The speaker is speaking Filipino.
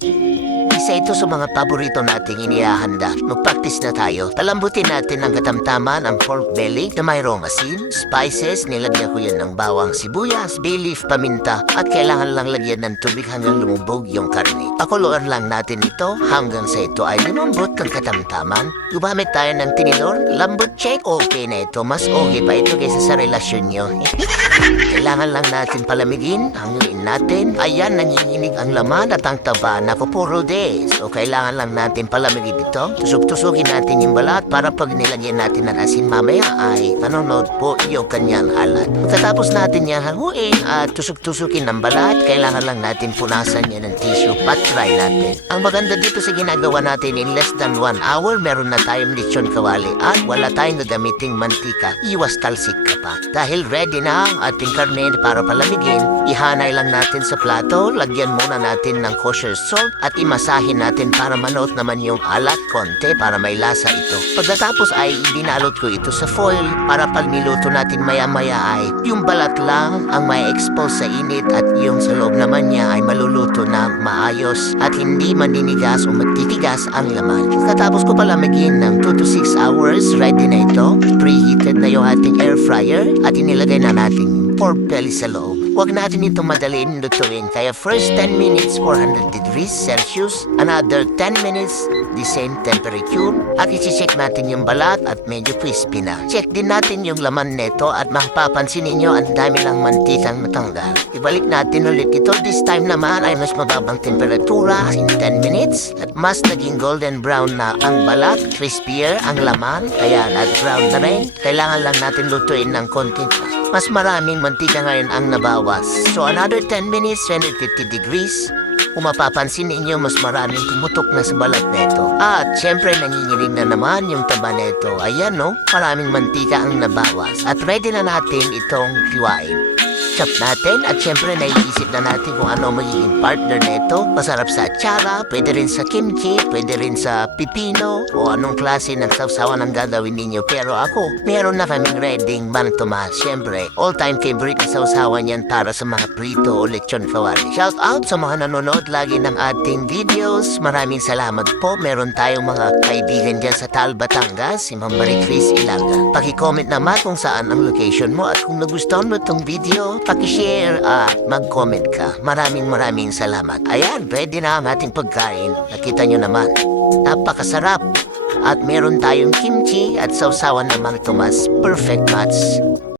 Isa ito sa mga paborito nating inihahanda. Mag-practice na tayo. Palambutin natin ng katamtaman ang pork belly na mayroong asin, spices, nilagyan ko yun ng bawang sibuyas, bay leaf, paminta, at kailangan lang lagyan ng tubig hanggang lumubog yung karne. Pakuluan lang natin ito hanggang sa ito ay lumambot ng katamtaman. Gumamit tayo ng tinidor, lambot check, okay na ito. Mas okay pa ito kaysa sa relasyon nyo. Kailangan lang natin palamigin, hangin natin. Ayan, nanginginig ang laman at ang taba na pupuro days. O kailangan lang natin palamigin ito. Tusok-tusukin natin yung balat para pag nilagyan natin ng asin mamaya ay manonood po yung kanyang alat. Pagkatapos natin yan hanguin at tusok-tusukin ng balat, kailangan lang natin punasan yan ng tissue at try natin. Ang maganda dito sa ginagawa natin in less than 1 hour, meron na tayong lechon kawali at wala tayong gagamiting mantika. Iwas talsik ka pa. Dahil ready na ang ating karne para palamigin, ihanay lang natin sa plato, lagyan muna natin ng kosher salt at imasahin natin para manood naman yung alat konti para may lasa ito. Pagkatapos ay binalot ko ito sa foil para pag niluto natin maya-maya ay yung balat lang ang may expose sa init at yung sa loob naman niya ay maluluto na maayos at hindi maninigas o magtitigas ang laman. Pagkatapos ko palamigin ng 2 to 6 hours, ready na ito. Preheated na yung ating air fryer at inilagay na natin pork belly sa loob. Huwag natin itong madaliin lutuin. Kaya first 10 minutes 400 degrees Celsius, another 10 minutes the same temperature, at isi-check natin yung balat at medyo crispy na. Check din natin yung laman neto at mapapansin ninyo ang dami ng mantikang natanggal. Ibalik natin ulit ito. This time naman ay mas mababang temperatura in 10 minutes at mas naging golden brown na ang balat, crispier ang laman, kaya nag-brown na rin. Kailangan lang natin lutuin ng konting mas maraming mantika ngayon ang nabawas. So another 10 minutes, 150 degrees. Kung mapapansin ninyo, mas maraming tumutok na sa balat neto. At syempre, nanginginig na naman yung taba neto. Ayan no, maraming mantika ang nabawas. At ready na natin itong hiwain. Chop natin at syempre naiisip na natin kung ano magiging partner nito. Masarap sa atsara, pwede rin sa kimchi, pwede rin sa pipino o anong klase ng sawsawan ang gagawin ninyo. Pero ako, meron na kaming reading Mang Tomas. Syempre, all-time favorite na sawsawan yan para sa mga prito o lechon kawali. Shout out sa mga nanonood lagi ng ating videos. Maraming salamat po. Meron tayong mga kaibigan dyan sa Tal, Batangas, si Ma'am Marie Chris Ilaga. Paki-comment naman kung saan ang location mo at kung nagustuhan mo itong video, paki-share at mag-comment ka. Maraming salamat. Ayan, ready na ang ating pagkain. Nakita nyo naman, napakasarap. At meron tayong kimchi at sawsawan ng Mang Tomas. Perfect match.